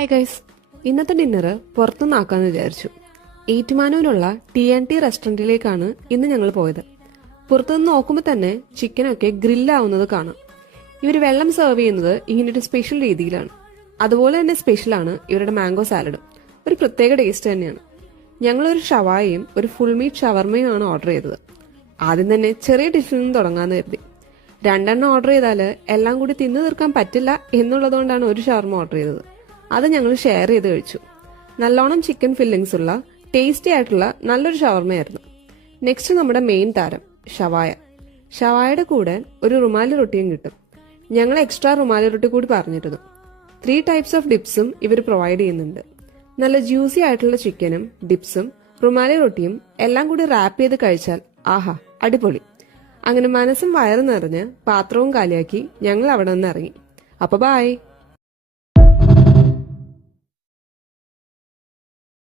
Hi guys, ഇന്നത്തെ dinner പുറത്തുനിന്നാക്കാന്ന് വിചാരിച്ചു. ഏറ്റുമാനൂരുള്ള TNT റെസ്റ്റോറൻറ്റിലേക്കാണ് ഇന്ന് ഞങ്ങൾ പോയത്. പുറത്തുനിന്ന് നോക്കുമ്പോൾ തന്നെ ചിക്കനൊക്കെ ഗ്രില്ലാവുന്നത് കാണാം. ഇവർ വെള്ളം സെർവ് ചെയ്യുന്നത് ഇങ്ങനൊരു സ്പെഷ്യൽ രീതിയിലാണ്. അതുപോലെ തന്നെ സ്പെഷ്യലാണ് ഇവരുടെ മാംഗോ സാലഡും. ഒരു പ്രത്യേക ടേസ്റ്റ് തന്നെയാണ്. ഞങ്ങളൊരു ഷവായയും ഒരു ഫുൾ മീറ്റ് ഷവർമയും ആണ് ഓർഡർ ചെയ്തത്. ആദ്യം തന്നെ ചെറിയ ഡിഷിൽ നിന്ന് തുടങ്ങാന്ന് കരുതി. 2 ഓർഡർ ചെയ്താൽ എല്ലാം കൂടി തിന്നു തീർക്കാൻ പറ്റില്ല എന്നുള്ളതുകൊണ്ടാണ് ഒരു ഷവർമ ഓർഡർ ചെയ്തത്. അത് ഞങ്ങൾ ഷെയർ ചെയ്ത് കഴിച്ചു. നല്ലോണം ചിക്കൻ ഫില്ലിങ്സ് ഉള്ള ടേസ്റ്റി ആയിട്ടുള്ള നല്ലൊരു ഷവർമയായിരുന്നു. നെക്സ്റ്റ് നമ്മുടെ മെയിൻ താരം ഷവായ. ഷവായയുടെ കൂടെ ഒരു റുമാലി റൊട്ടിയും കിട്ടും. ഞങ്ങൾ എക്സ്ട്രാ റുമാലി റൊട്ടി കൂടി പറഞ്ഞിരുന്നു. 3 ടൈപ്സ് ഓഫ് ഡിപ്സും ഇവർ പ്രൊവൈഡ് ചെയ്യുന്നുണ്ട്. നല്ല ജ്യൂസി ആയിട്ടുള്ള ചിക്കനും ഡിപ്സും റുമാലി റൊട്ടിയും എല്ലാം കൂടി റാപ്പ് ചെയ്ത് കഴിച്ചാൽ ആഹാ അടിപൊളി. അങ്ങനെ മനസ്സും വയറും നിറഞ്ഞ് പാത്രവും കാലിയാക്കി ഞങ്ങൾ അവിടെ നിന്ന് ഇറങ്ങി. അപ്പൊ ബായ്.